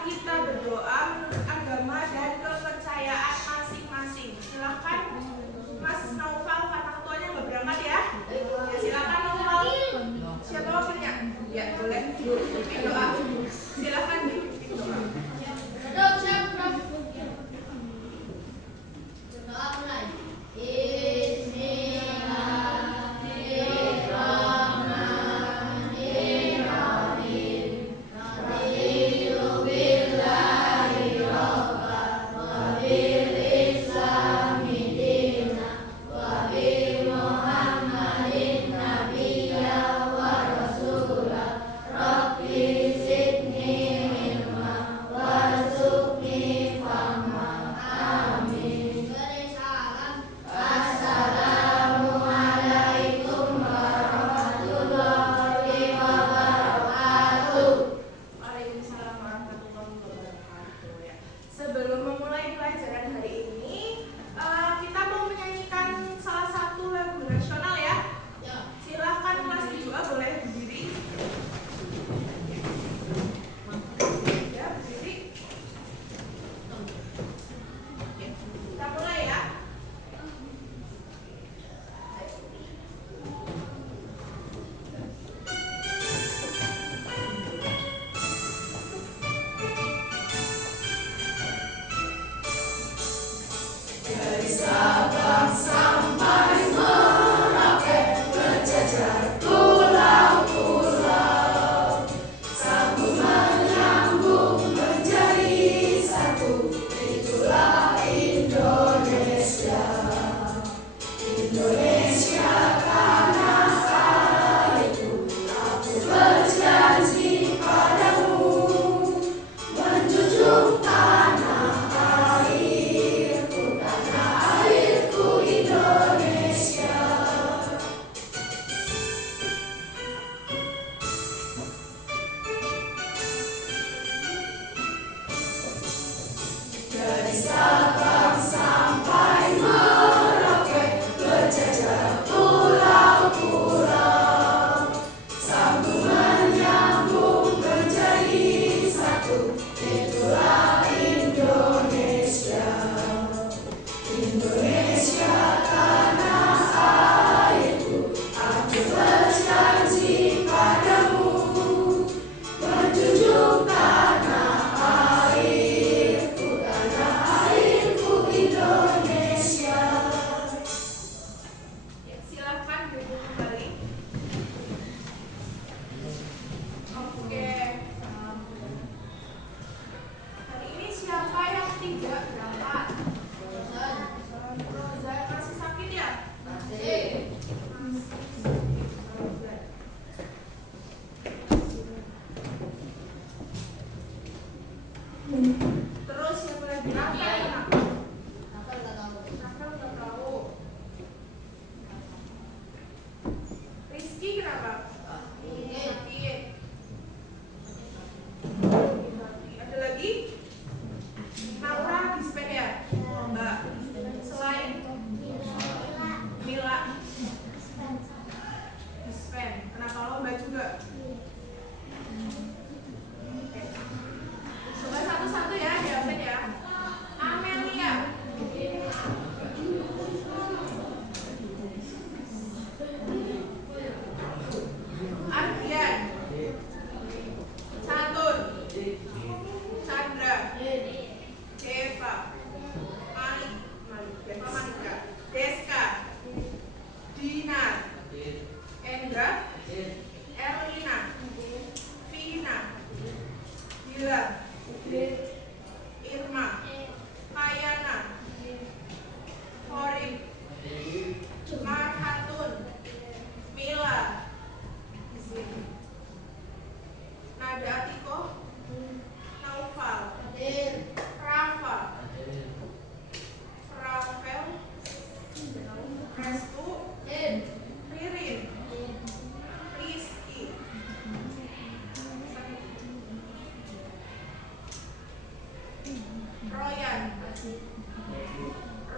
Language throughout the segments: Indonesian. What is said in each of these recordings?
kita berdoa menurut agama dan kepercayaan masing-masing. Silakan Mas Naufal, kata ketuanya nggak berangkat ya? Ya silakan Naufal. Siapa wakilnya? Ya boleh. Pimpin doa. Silakan dipimpin doa. Doa mulai. Sebelum memulai pelajaran hari ini, kita mau menyanyikan salah satu lagu nasional ya. Silakan kelas 2 boleh berdiri. Ya, berdiri. Kita mulai ya. Dari Sabang sampai Merauke, berjejer pulau-pulau, sambung menyambung menjadi satu. Itulah Indonesia. Indonesia tanah airku, aku berjanji padamu, menjunjung tanah airku Indonesia. Dari Sabang sampai Merauke, berjejer pulau-pulau, sambung menyambung menjadi satu. Itulah Indonesia. Indonesia tanah airku, aku berjanji padamu, menjunjung tanah airku Indonesia. Ya, silakan duduk kembali. Oke. Hari ini siapa yang tidak berangkat? Roza masih sakit ya? Masih. Terus siapa lagi? Nakal kenapa? Nakal nggak tahu. Nakal nggak tahu. Rizky kenapa? Sakit. Ada lagi? Naura dispen ya? Mbak. Selain Mila dispen. Kenapa lo Mbak juga? Oke. Coba satu-satu ya, diambil ya. Amelia. Ardian. Catur. Chandra. Eva. Manika. Deska. Dinar. Endra. Erlina. Vina. Dila. Irma. Kayana. Horim. Marhatun. Mila. Di sini. Nada Atiko. Naufal. Rafa. Rafael. Restu. Ririn. Rizky. Royan.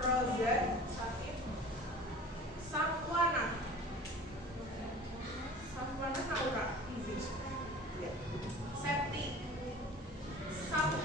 Roza. Sakit. Safwana. Safwana Naura. Septi. Safwana.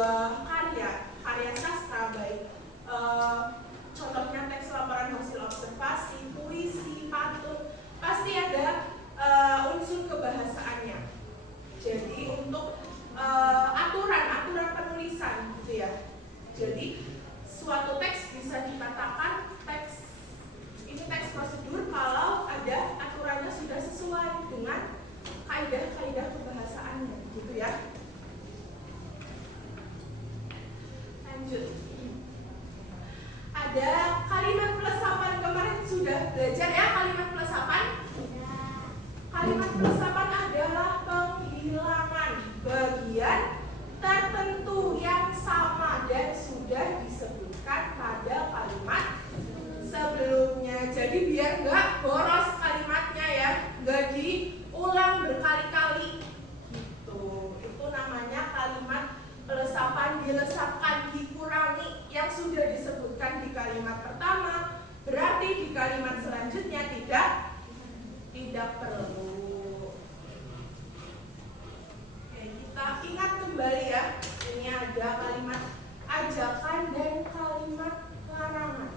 sebuah karya sastra, baik contohnya teks laporan hasil observasi, puisi, pantun, pasti ada unsur kebahasaannya. Jadi untuk aturan penulisan gitu ya. Jadi suatu teks bisa dikatakan ini teks prosedur kalau ada aturannya sudah sesuai dengan kaidah-kaidah kebahasaannya gitu ya. Lanjut. Ada kalimat pelesapan, kemarin sudah belajar ya kalimat pelesapan? Kalimat pelesapan adalah penghilangan bagian tertentu yang sama dan sudah disebutkan pada kalimat sebelumnya. Jadi biar nggak boros kalimatnya ya, nggak diulang berkali-kali gitu. Itu namanya kalimat pelesapan, dilesapkan, dikurangi yang sudah disebutkan di kalimat pertama, berarti di kalimat selanjutnya tidak perlu. Oke, kita ingat kembali ya, ini ada kalimat ajakan dan kalimat larangan.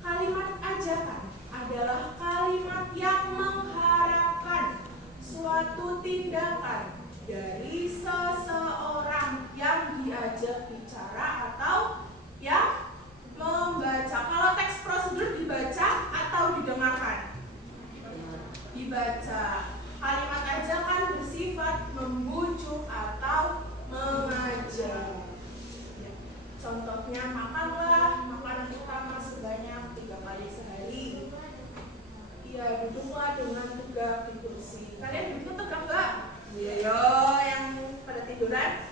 Kalimat ajakan adalah kalimat yang mengharapkan suatu tindakan dari seseorang yang diajak bicara atau yang membaca. Kalau teks prosedur dibaca atau didengarkan? Dibaca. Kalimat ajakan bersifat membujuk atau mengajak. Contohnya, makanlah makanan utama sebanyak 3 kali sehari. Ya, duduklah dengan tegak di kursi. Kalian duduk tegak nggak? Iya, yo, yang pada tiduran.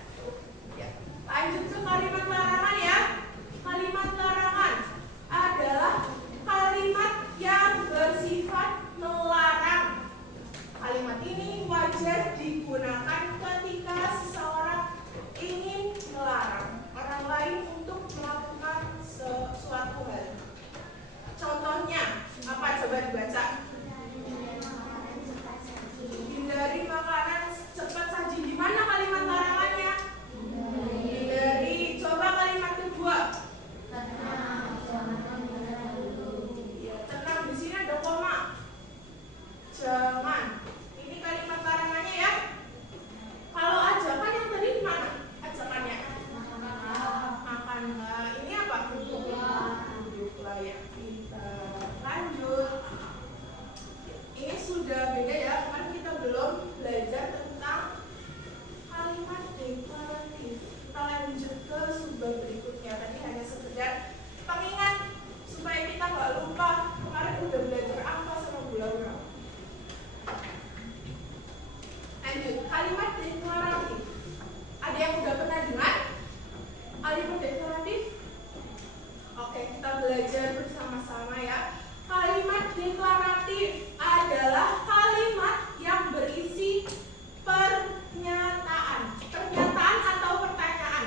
Ya. Lanjut ke kalimat larangan ya. Kalimat larangan adalah kalimat yang bersifat melarang. Kalimat ini wajar digunakan ketika seseorang ingin melarang orang lain untuk melakukan sesuatu hal. Contohnya, apa coba dibaca? Hindari makanan cepat saji. Di mana kalimat larangannya? Hindari. Coba kalimat kedua. Ya, tenang, di sini ada koma. Jangan. Ini kalimat larangannya ya. Kalau ajakan yang tadi di mana? Ajakannya. Makanlah. Ini apa? Duduklah ya. Kita lanjut. Ini sudah beda ya. Kemarin kita belum belajar tentang kalimat deklaratif. Kita lanjut ke subbab berikutnya. Tadi hanya sekedar pengingat supaya kita nggak lupa. Kemarin udah belajar angka sama bulan. Lanjut, kalimat deklaratif. Ada yang udah pernah dengar kalimat deklaratif? Oke, kita belajar bersama-sama ya. Kalimat deklaratif adalah kalimat yang berisi pernyataan. Pernyataan atau pertanyaan?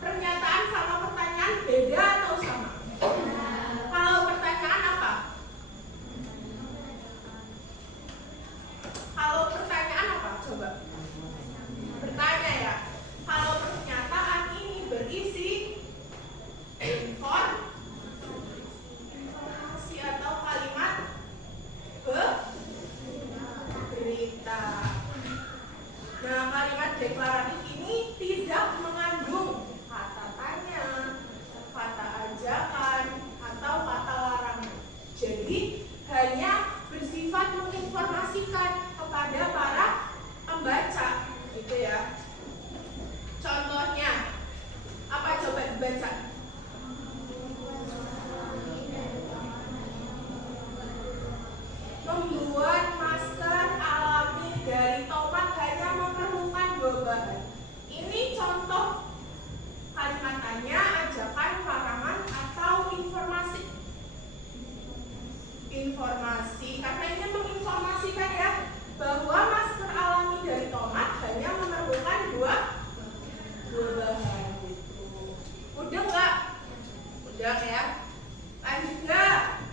Pernyataan sama pertanyaan beda atau sama? Kalau pertanyaan apa? Kalau pertanyaan apa? Coba. Bertanya ya. Kalau pernyataan ini berisi informasi atau kalimat berita. Nah, kalimat deklaratif ini tidak mengandung kata tanya, kata ajakan, atau kata larangan. Jadi, hanya bersifat menginformasikan kepada para pembaca, gitu ya. Contohnya, apa coba dibaca? Membuat masker alami dari tomat hanya memerlukan 2 bahan. Ini contoh kalimat tanya, ajakan, larangan, atau informasi. Informasi, karena ini menginformasikan ya bahwa masker alami dari tomat hanya memerlukan 2 bahan gitu. Udah nggak? Udah ya. Lanjut nggak?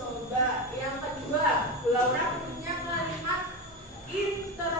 Coba yang kedua, Laura punya kalimat interogasi.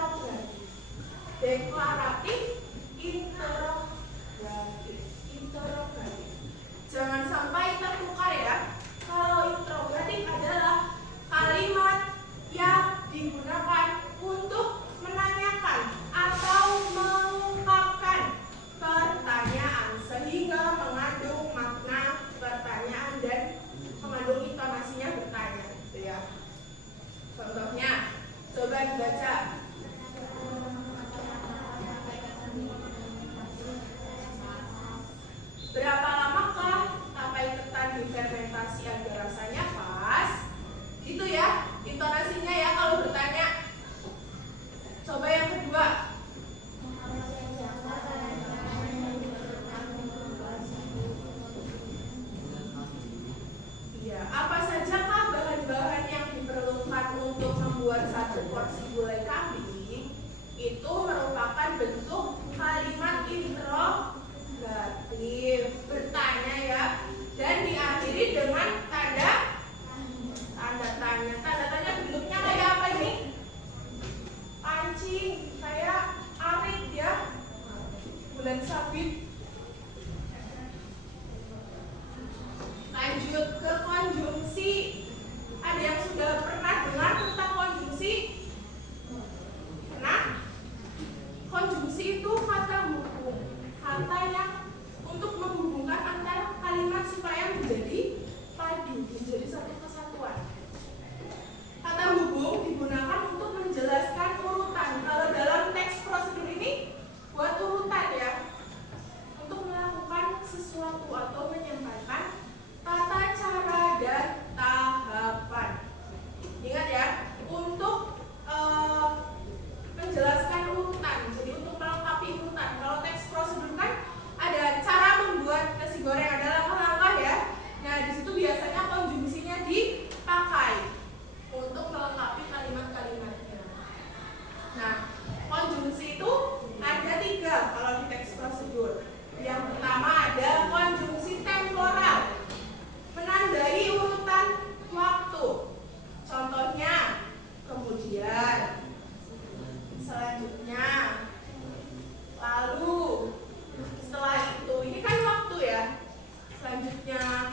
selanjutnya.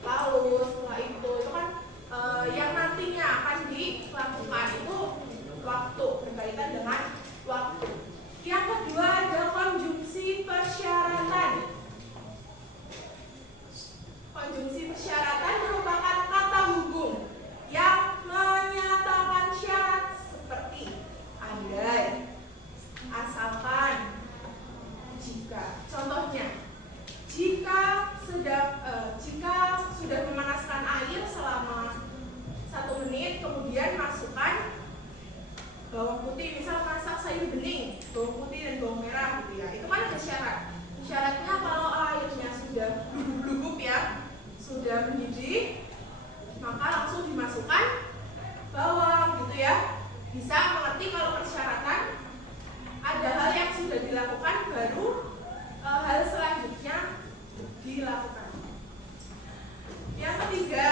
Lalu setelah itu kan yang nantinya akan dilakukan itu waktu, berkaitan dengan waktu. Yang kedua ada konjungsi persyaratan. Konjungsi persyaratan merupakan kata hubung yang menyatakan syarat seperti andai, asalkan, jika. Contohnya, jika sudah memanaskan air selama 1 menit, kemudian masukkan bawang putih, misal masak sayur bening, bawang putih dan bawang merah gitu ya. Itu kan ada syarat. Syaratnya kalau airnya sudah blubub ya, sudah mendidih, maka langsung dimasukkan bawang gitu ya. Bisa mengerti kalau persyaratan ada hal yang sudah dilakukan baru hal selanjutnya dilakukan. Yang ketiga,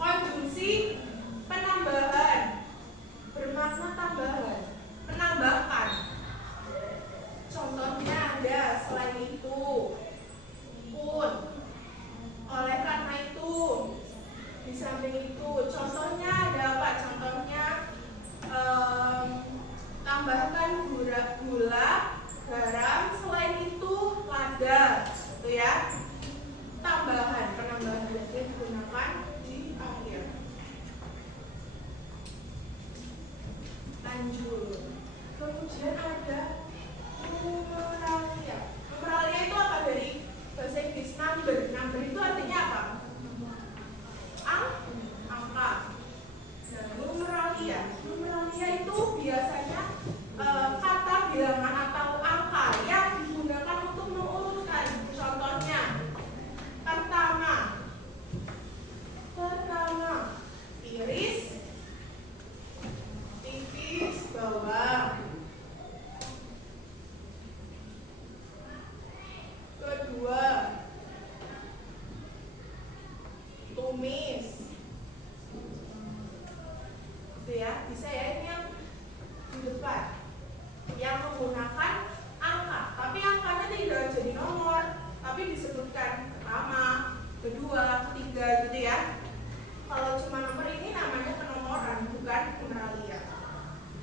konjungsi penambahan, bermakna tambahan, menambahkan. Contohnya ada selain itu, pun, oleh karena itu, di samping itu. Contohnya ada apa? Contohnya tambahkan gula, garam, selain itu lada, gitu ya. Tambahan, penambahan biasanya digunakan di akhir. Lanjut. Kemudian ada numeralia. Numeralia itu apa dari bahasa Inggris? Number. Number itu artinya apa? Angka. Nah, numeralia. Numeralia itu biasanya kata bilangan atau angka yang digunakan untuk mengurutkan. Contohnya, pertama, iris, tipis, bawang. Kedua, tumis. Itu ya, bisa ya, ini yang di depan yang menggunakan angka, tapi angkanya tidak jadi nomor, tapi disebutkan pertama, kedua, ketiga gitu ya. Kalau cuma nomor ini namanya penomoran, bukan numeralia.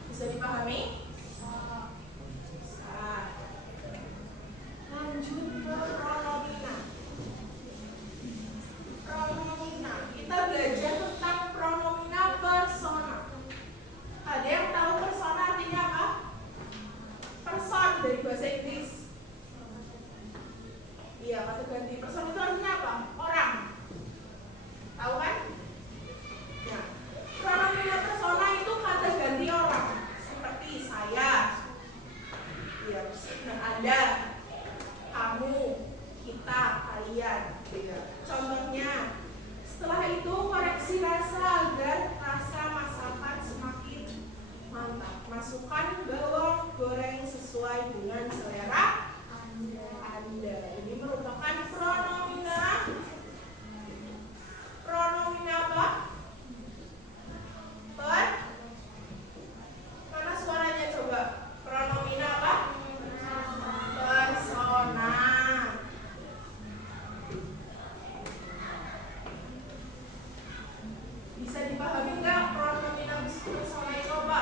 Bisa dipahami? Bisa. Lanjut ke pronomina. Pronomina, kita belajar tentang pronomina persona. Ada yang tahu persona artinya apa? Person dari bahasa Inggris. Iya, kata ganti. Person itu artinya apa? Orang. Tahu kan? Nah, pronomina persona itu kata ganti orang. Seperti saya. Iya, nah Anda, kamu, kita, kalian. Iya. Contohnya, setelah itu koreksi rasa agar rasa masakan semakin mantap. Masukkan bawang goreng sesuai dengan selera Anda. Ini merupakan pronomina. Pronomina apa? Mana suaranya coba? Pronomina apa? Persona. Bisa dipahami nggak pronomina persona itu apa?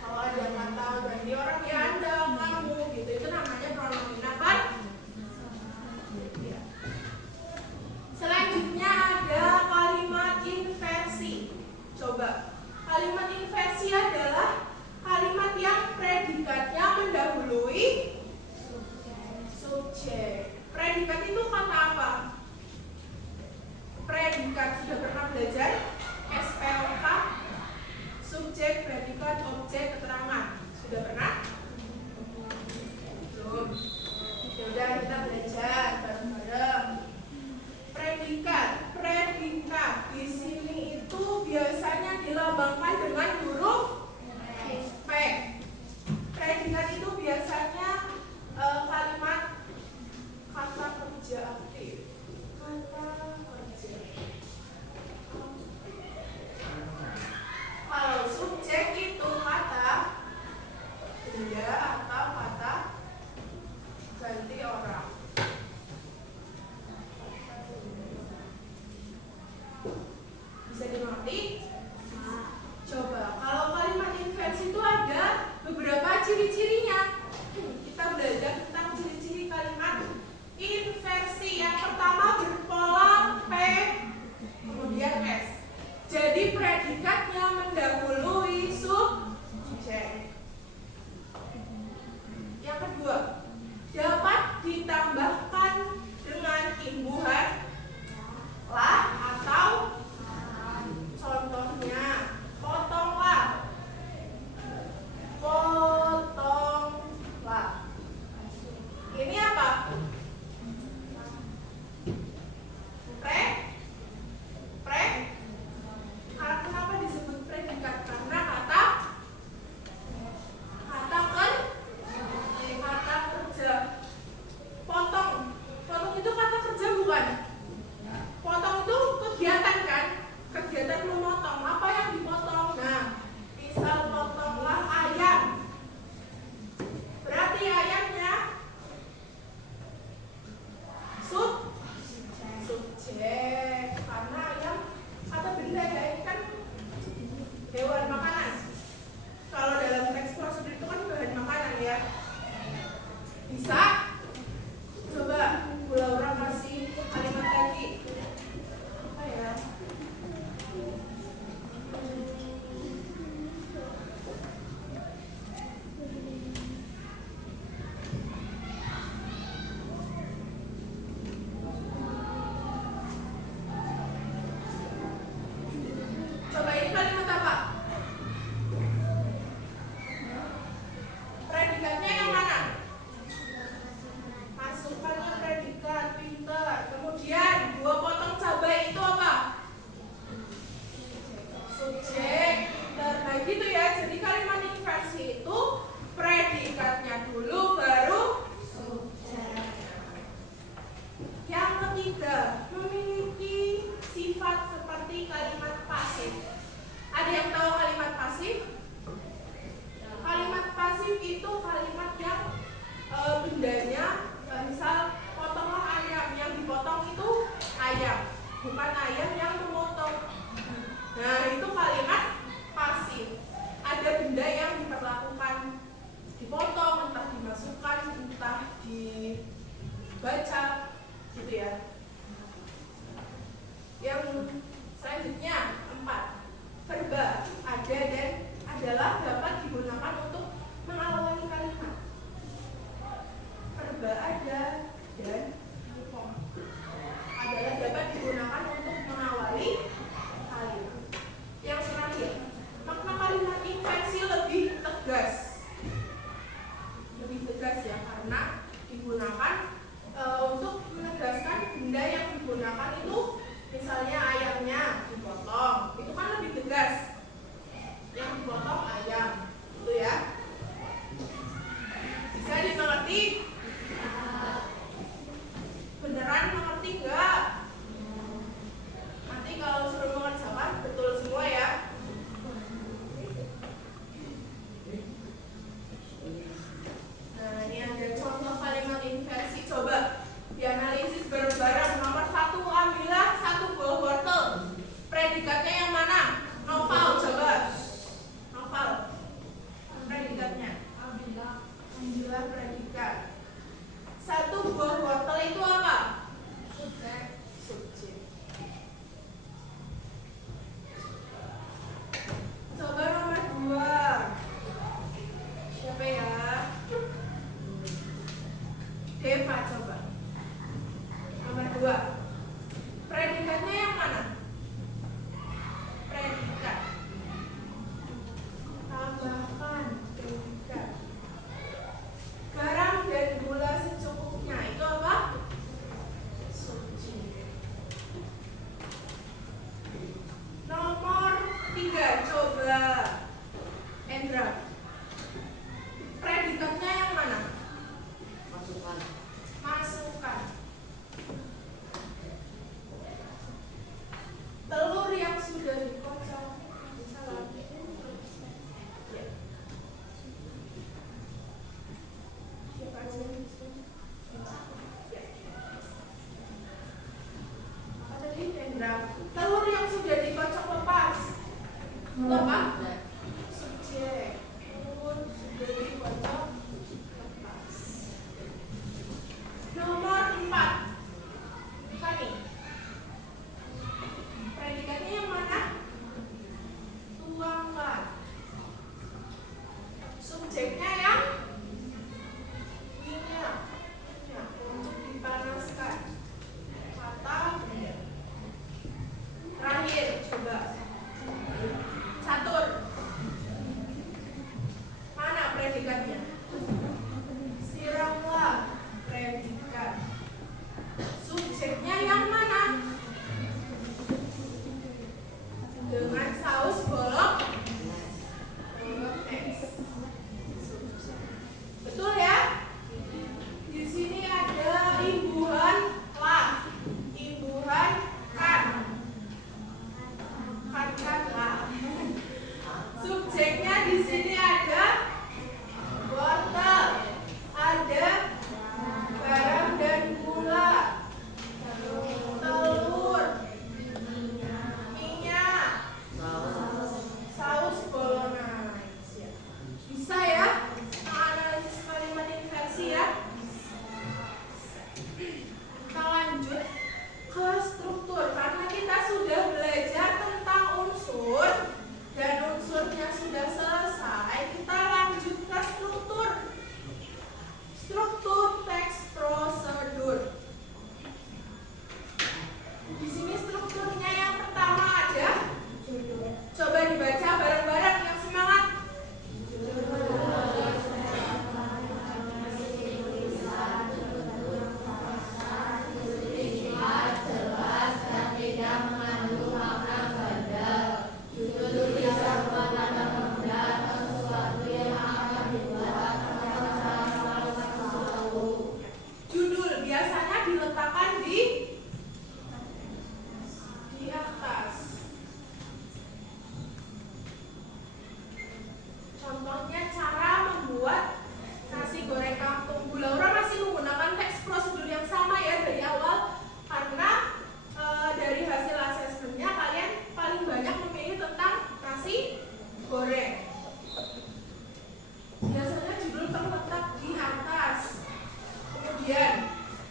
Kalau ada kata ganti orang ya Anda, kamu gitu, itu namanya pronomina kan? Ya. Selanjutnya ada kalimat inversi. Coba, kalimat inversi adalah kalimat yang predikatnya mendahului subjek. Predikat itu kata apa? Predikat sudah pernah belajar? SPOK, subjek, predikat, objek, keterangan. Sudah pernah? Belum. Sudah, kita belajar bareng-bareng. Predikat di sini itu biasanya dilambangkan dengan huruf P. Predikat itu biasanya kalimat kata kerja aktif. Kata kerja aktif. ganti orang. Bisa dimengerti? Coba, kalau kalimat inversi itu ada beberapa ciri-cirinya. Kita belajar tentang ciri-ciri kalimat inversi. Yang pertama berpola P, kemudian S. Jadi predikatnya mendahului subjek. Yang kedua, dapat diterjemahkan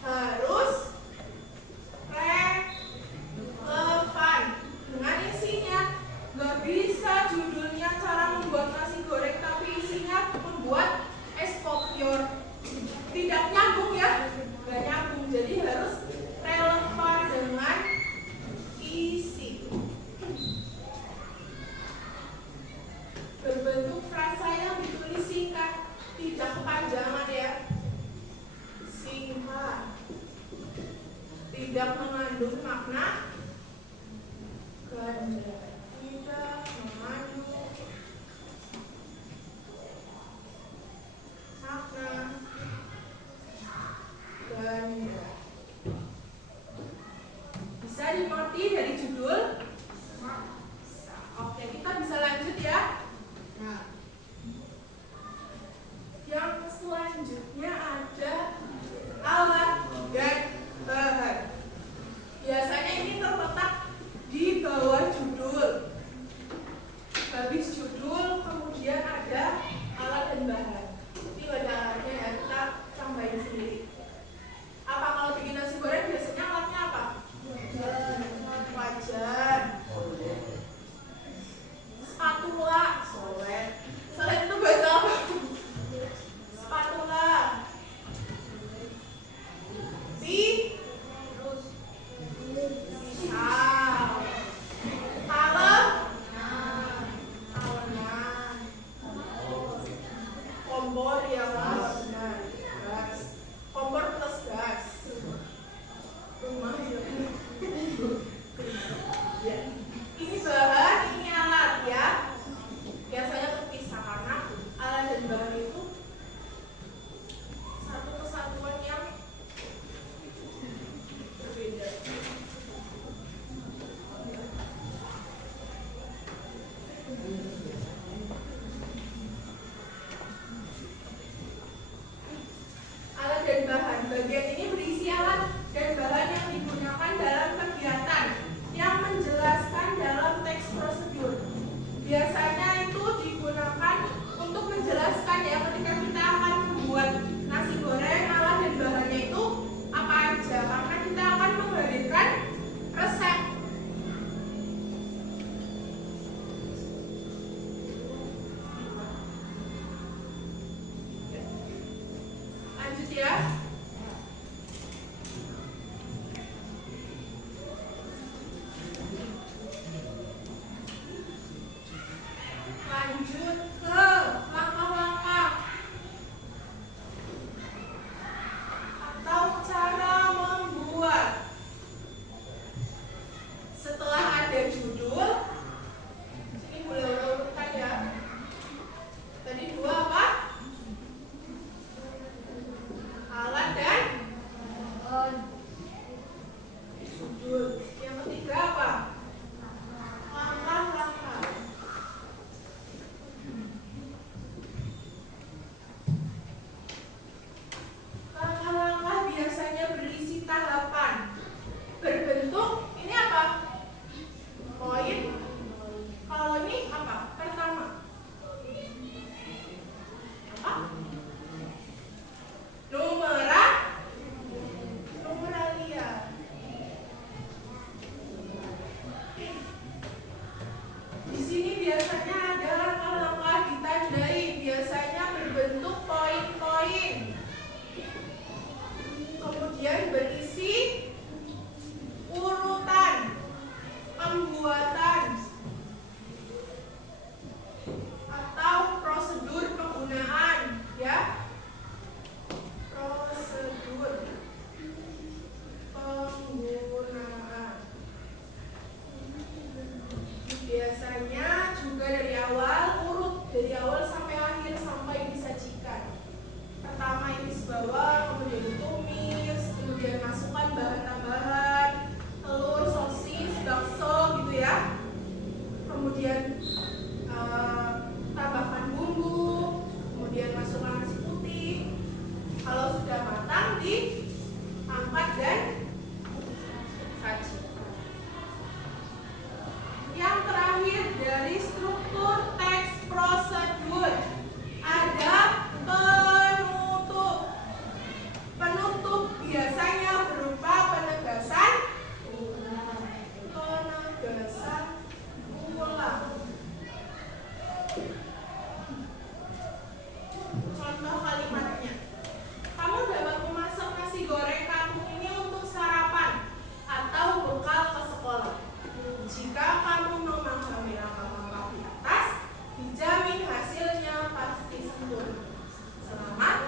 harus relevan dengan isinya. Nggak bisa judulnya cara membuat nasi goreng tapi isinya membuat es kopior. Tidak nyambung ya, nggak nyambung. Jadi harus relevan dengan isi. Berbentuk frasa yang ditulis singkat, tidak kepanjangan ya. Singkat, tidak mengandung makna ganda. Tidak mengandung makna ganda. Bisa dimengerti dari judul? Oke, kita bisa lanjut ya. Nah, Yang selanjutnya ada alat dan bahan. Biasanya ini terletak di bawah judul. Habis judul, kemudian ada alat dan bahan. Ini ada alatnya ya, kita tambahin sendiri. Apa kalau bikin nasi goreng biasanya alatnya apa? Wajan, spatula, solet. Solet itu bahasa apa? Spatula, pisau, talenan, kompor ya benar, gas, kompor plus gas, rumah ya. Ini bahan, ini alat ya. Biasanya terpisah karena alat dan bahan itu satu kesatuan yang berbeda. Alat dan bahan. Bagian ini berisi alat dan bahan yang digunakan dalam kegiatan yang menjelaskan dalam teks prosedur. Biasanya itu digunakan untuk menjelaskan ya ketika kita akan membuat nasi goreng, alat dan bahannya itu apa aja, karena kita akan menghadirkan resep. Lanjut ya. goreng kangkung ini untuk sarapan atau bekal ke sekolah. Jika kamu memahami langkah-langkah di atas, dijamin hasilnya pasti sempurna. Selamat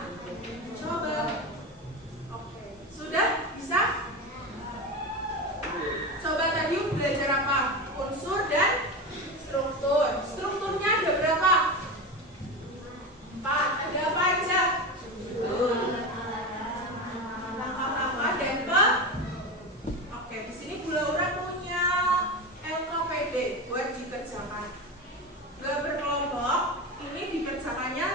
coba. Oke, sudah bisa? Coba tadi belajar apa? Unsur dan struktur. Strukturnya ada berapa? 4. Ada apa aja? Langkah-langkah dan ke. Oke, di sini Bu Laura punya LKPD buat dikerjakan. Gak berkelompok, ini dikerjakannya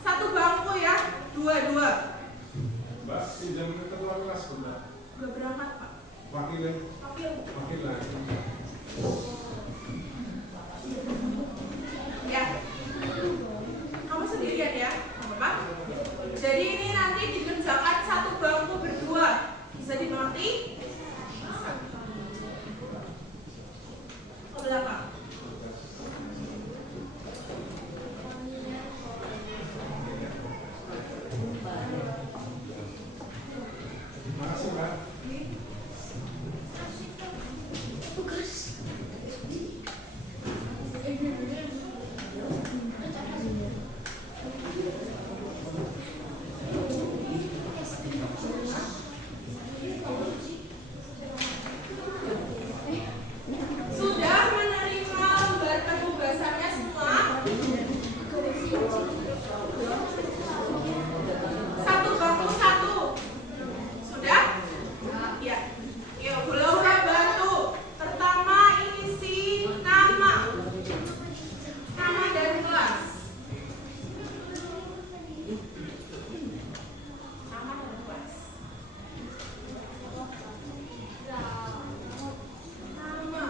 satu bangku ya, 2-2. Mbak, pinjam ketua kelas bentar. Udah berangkat Pak. Wakil lagi. Ya, kamu sendirian ya, apa? Jadi ini nanti dikerjakan satu bangku berdua. Bisa dimengerti? Bisa. Ke belakang. Makasih, Mbak. Sudah menerima lembar penugasannya semua? Satu bangku satu. Sudah? Ya. Yuk, Bu Laura bantu. Pertama isi nama. Nama dan kelas. Nama dan kelas. Nama.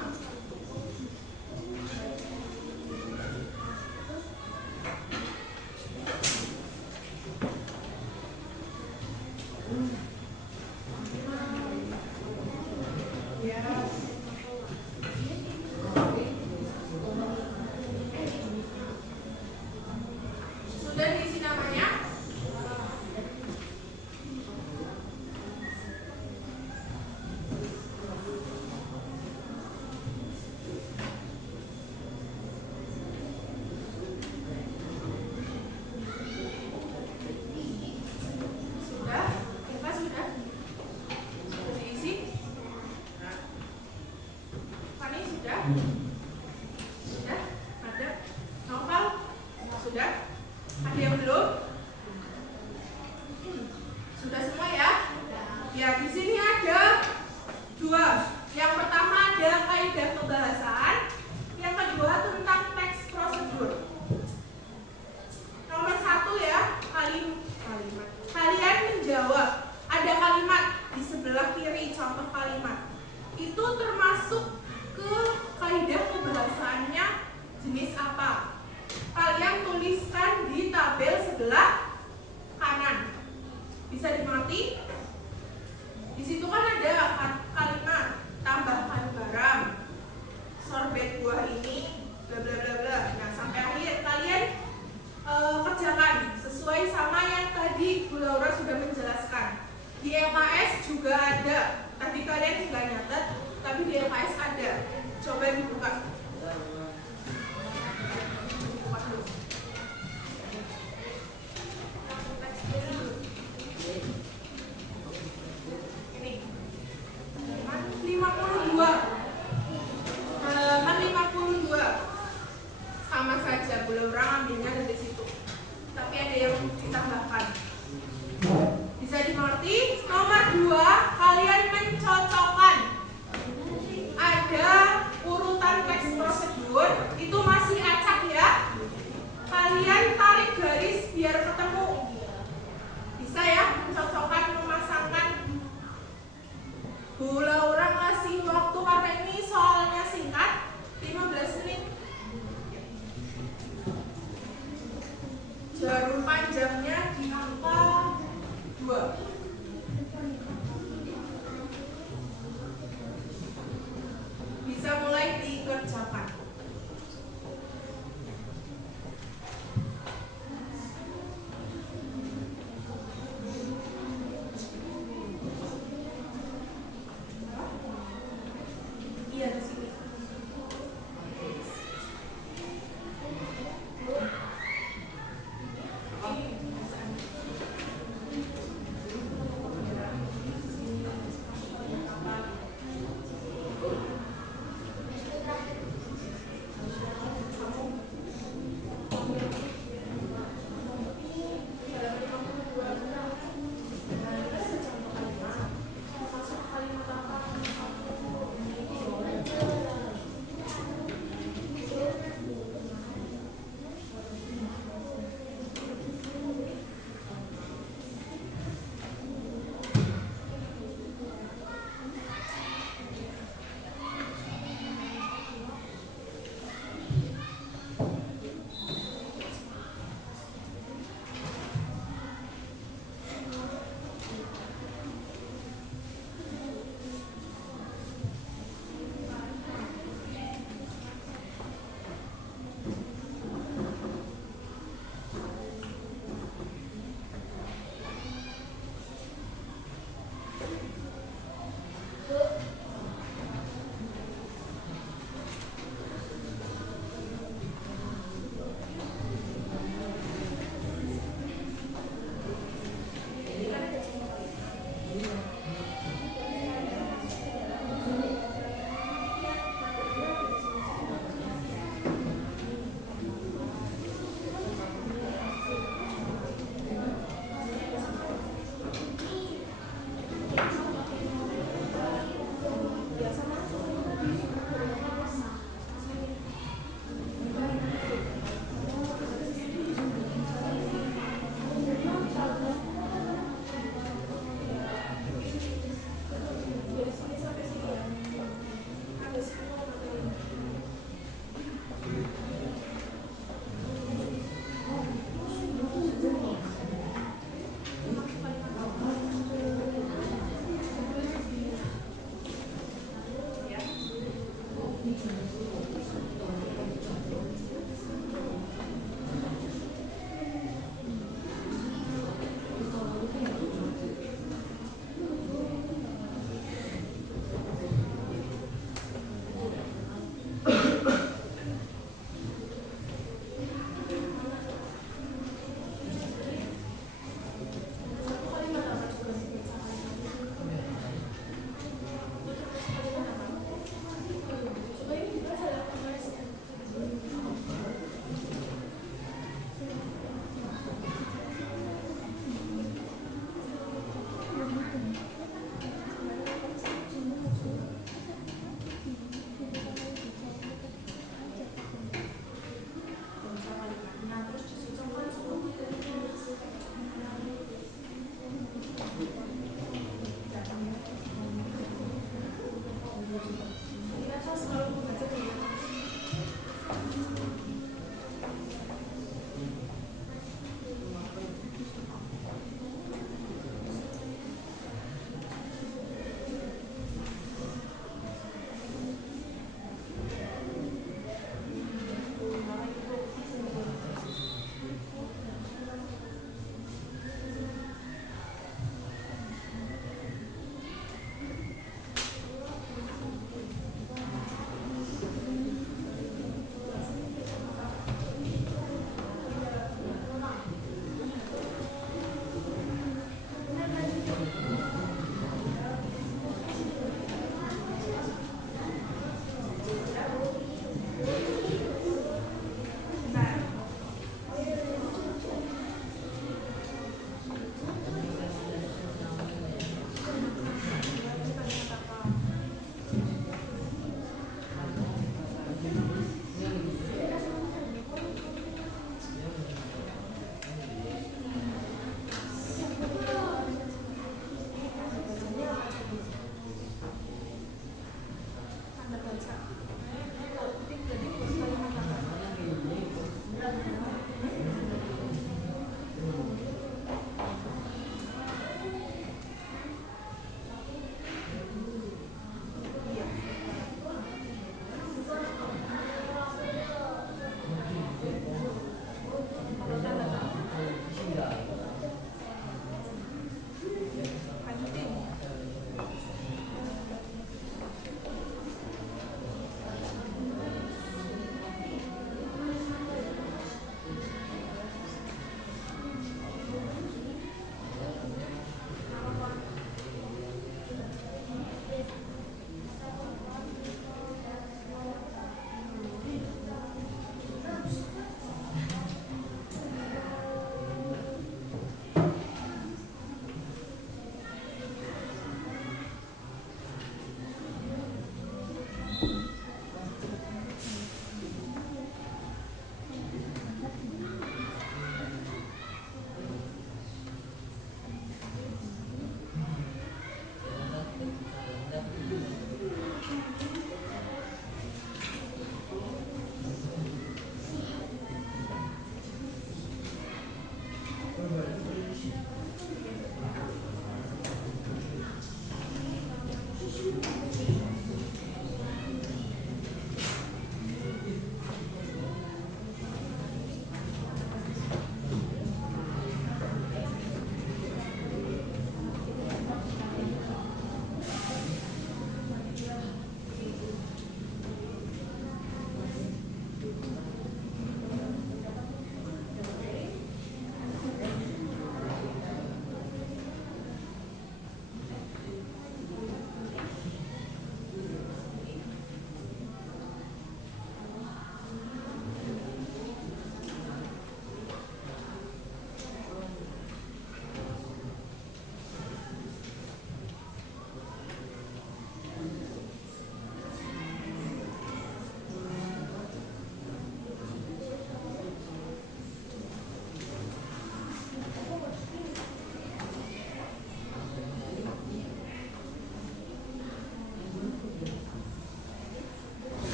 Ya. Sudah diisi namanya? Sudah? Eva sudah? Sudah diisi? Fani sudah? Sudah? Ada? Novel? Sudah? Ada yang belum? Sudah semua ya? Ya, di sini ada 2. Yang pertama ada kaidah kebahasaan, yang kedua tentang teks prosedur. Nomor 1 ya, kalimat. Kalian menjawab. Ada kalimat di sebelah kiri, contoh kalimat. Itu termasuk ke kaidah kebahasaannya jenis apa? Kalian tuliskan di tabel sebelah kanan. Bisa dimengerti? Di situ kan ada kalimat tambahkan garam, sorbet buah ini, bla bla bla bla. Nah, sampai akhir kalian kerjakan sesuai sama yang tadi Bu Laura sudah menjelaskan. Di LKS juga ada. Tadi kalian nggak nyatet, tapi di LKS ada. Coba dibuka. Ini halaman 52. Halaman 52. Sama saja, Bu Laura ambilnya dari situ. Tapi ada yang ditambahkan. Bisa dimengerti? Nomor 2, kalian mencocokkan. Ada urutan teks prosedur, itu masih acak ya. Kalian tarik garis biar ketemu. Bisa ya, mencocokkan, memasangkan. Bu Laura ngasih waktu karena ini soalnya singkat, 15 menit. Jarum panjangnya di angka 2. Bisa mulai dikerjakan.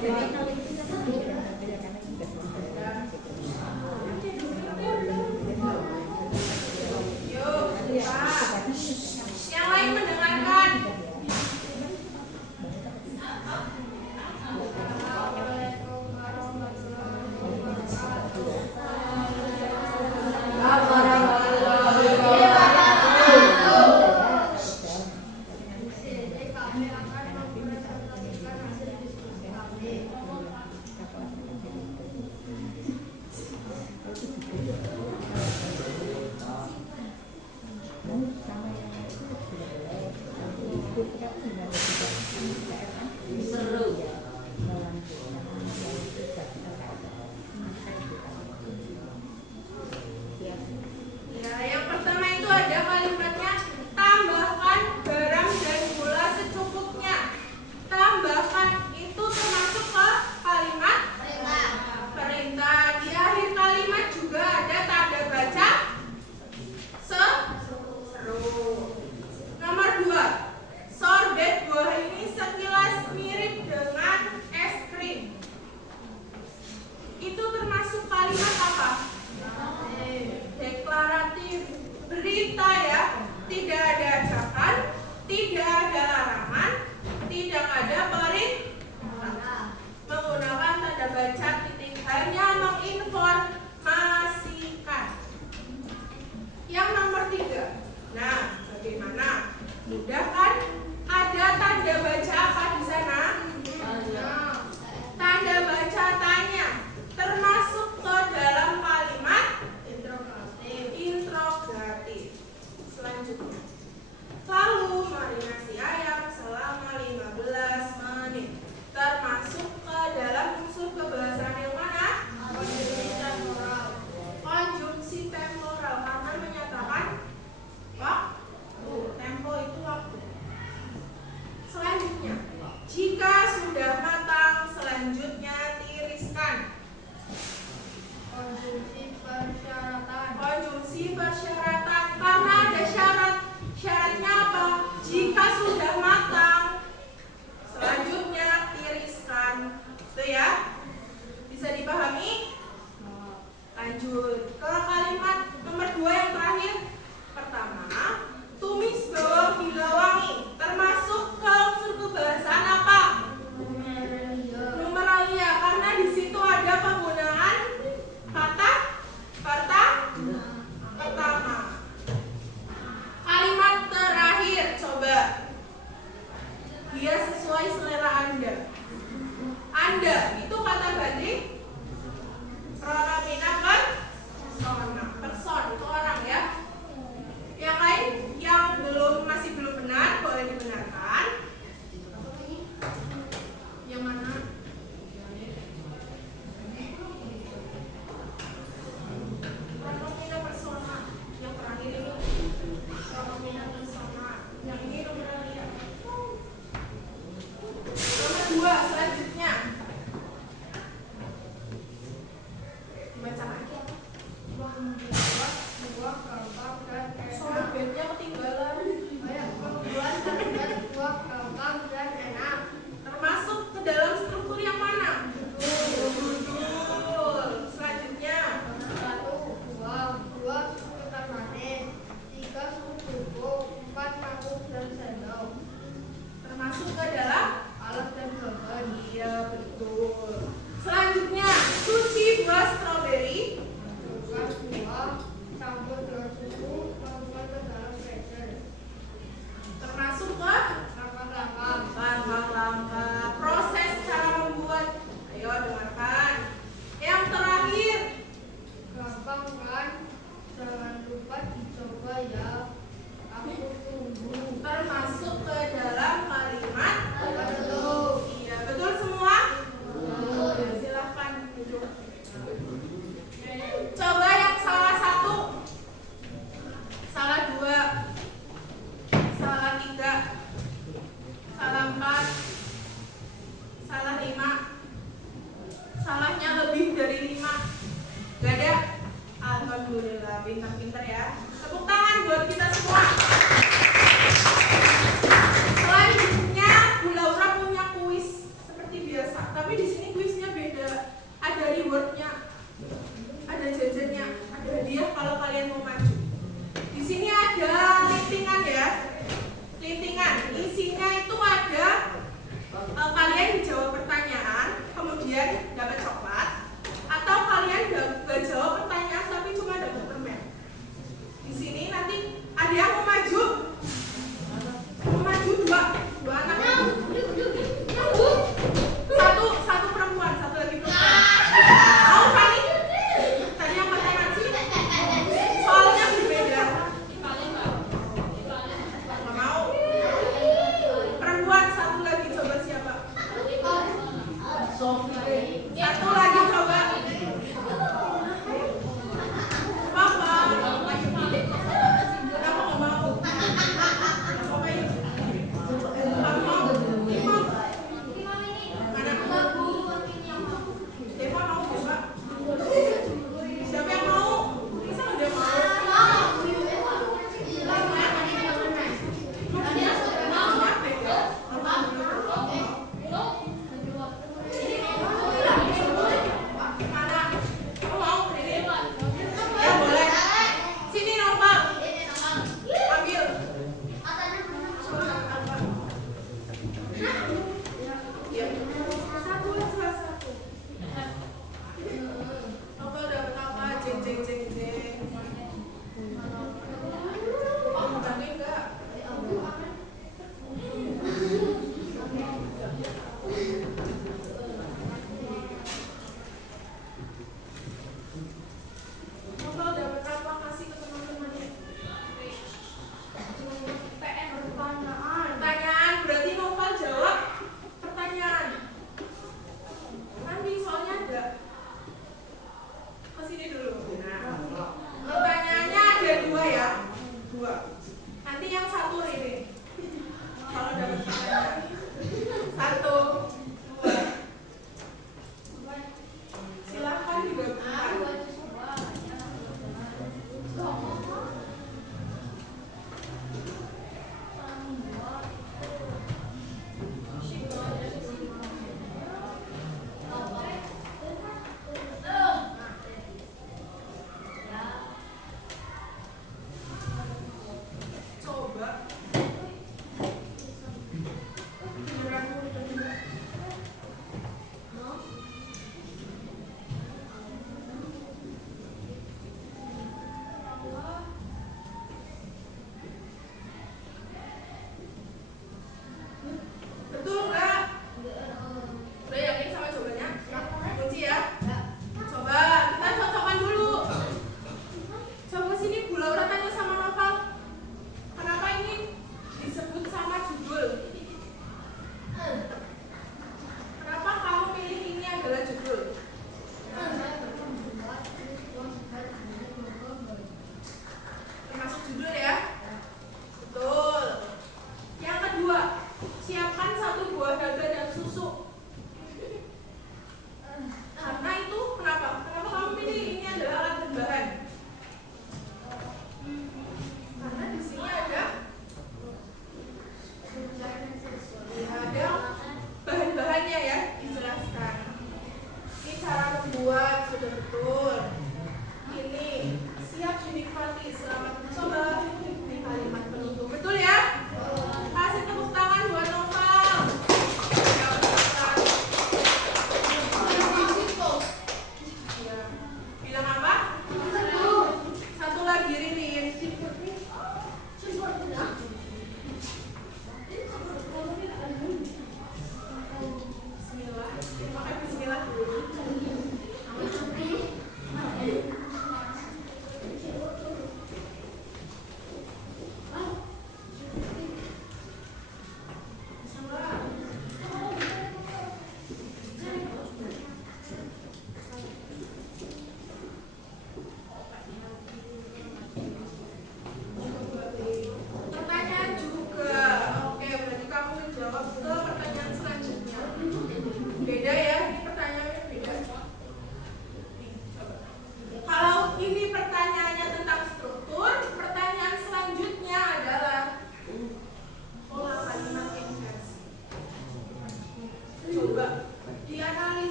Yuk, Pak. Yang lain mendengarkan. Ya, yang pertama itu ada kalimatnya tambahkan garam dan gula secukupnya. Tambahkan itu termasuk ke kalimat perintah. Di akhir kalimat juga ada tanda baca seru. Nomor 2, sorbet buah ini sekilas mirip dengan es krim. Itu termasuk kalimat apa? Deklaratif, berita ya, tidak ada ajakan, tidak ada larangan, tidak ada perintah. Menggunakan tanda baca titik hanya menginformasikan. Yang nomor 3, nah bagaimana? Mudah kan? Ada tanda baca apa di sana? Tanda baca tanya, termasuk ke dalam kalimat interrogatif. Selanjutnya, lalu marinasi ayam selama 15 menit, termasuk ke dalam unsur kebahasan yang mana? Konjungsi temporal, karena menyatakan waktu. Tempo itu waktu. isinya itu ada kalian dijawab pertanyaan, kemudian dapat coklat, atau kalian gak jawab pertanyaan tapi cuma dapat permen. Di sini nanti ada yang mau maju dua anak satu perempuan, satu lagi perempuan. Mau Fani? Tadi yang kata ngaji soalnya berbeda. Nggak mau.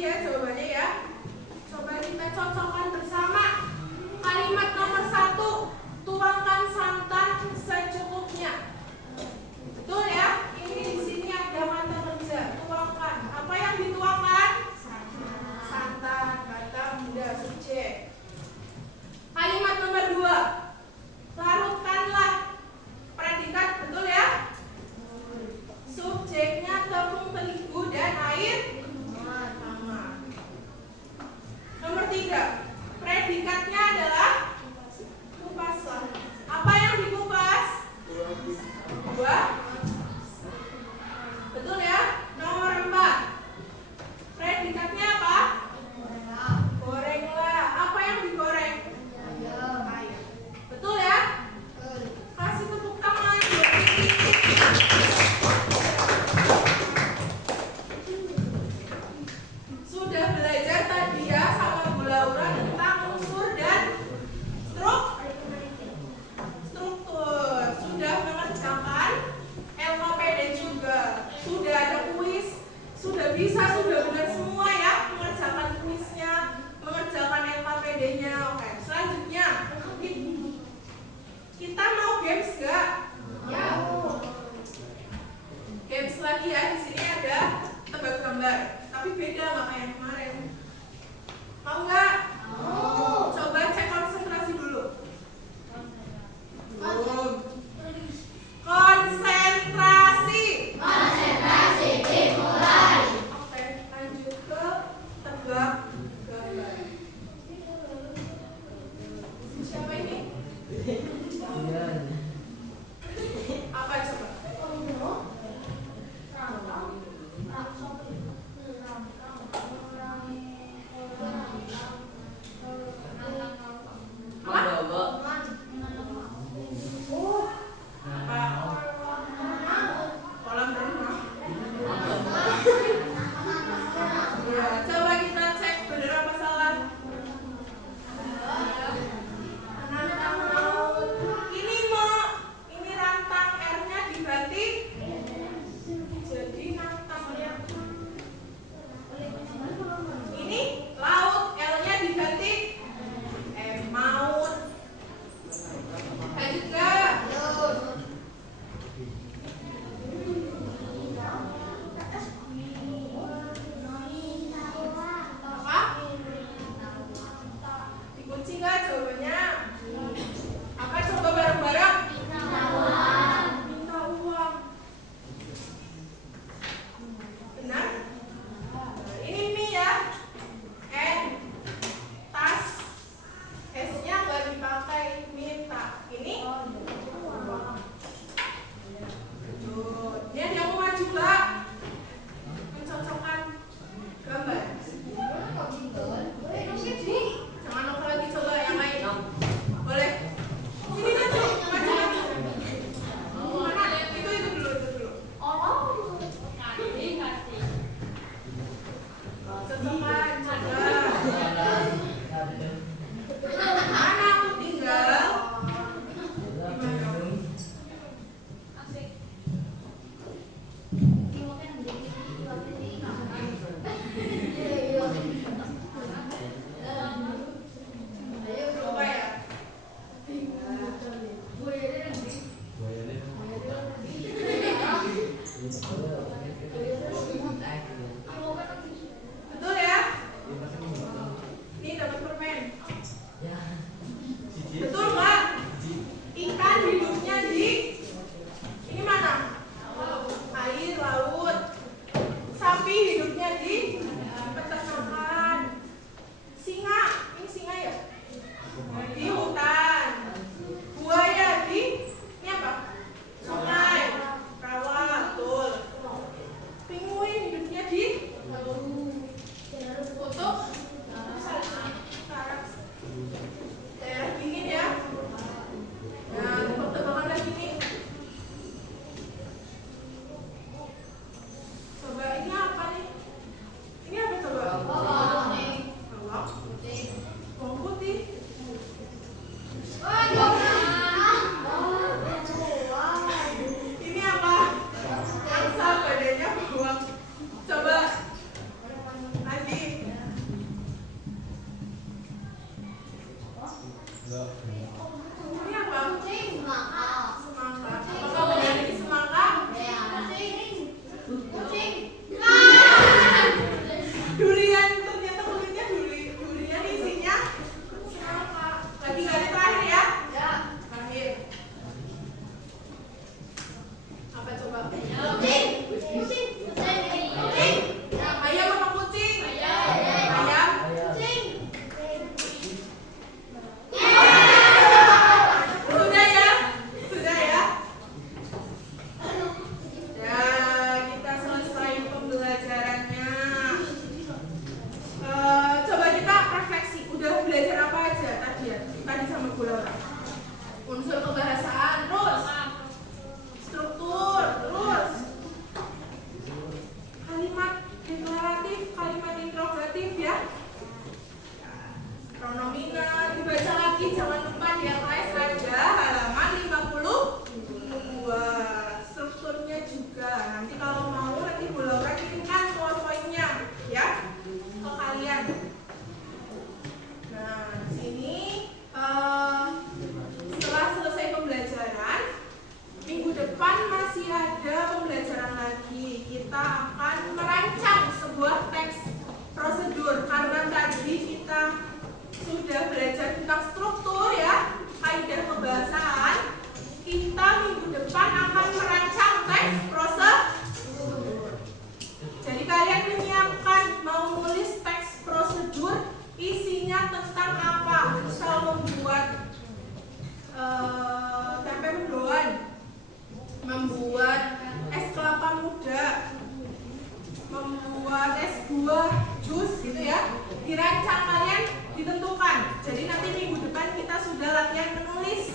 kunci ya jawabannya ya. Coba kita cocokkan bersama. Kalimat nomor 1, tuangkan santan secukupnya. Betul ya? Ini di sini ada kata kerja, tuangkan. Apa yang dituangkan? Santan, kata benda, subjek. Kalimat nomor 2, larutkanlah. Predikat, betul ya? Subjeknya tepung terigu dan air hangat. Nomor 3, predikatnya adalah kupaslah. Apa yang dikupas? Buah. Betul ya? Nomor 4, predikatnya apa? Gorenglah. Apa yang digoreng? Ayam. Betul ya? Kasih tepuk tangan. Sudah belajar tadi ya sama Bu Laura tentang unsur dan struktur. Sudah mengerjakan LKPD juga. Sudah ada kuis. Sudah benar semua ya mengerjakan kuisnya, mengerjakan LKPD-nya. Oke, selanjutnya kita mau games gak? Ya. Games lagi ya, di sini ada tebak gambar, tapi beda nggak kayak yang kemarin. Mau nggak? Mau. Coba cek konsentrasi dulu. Belum. Konsentrasi. Konsentrasi dimulai. Oke, lanjut ke tebak gambar. Siapa ini? Apa coba? Kolam renang. Ya, coba kita cek benar apa salah. Rantang laut. Ini rantang R-nya diganti jadi nantang. buah, jus gitu ya. Dirancang kalian ditentukan. Jadi nanti minggu depan kita sudah latihan menulis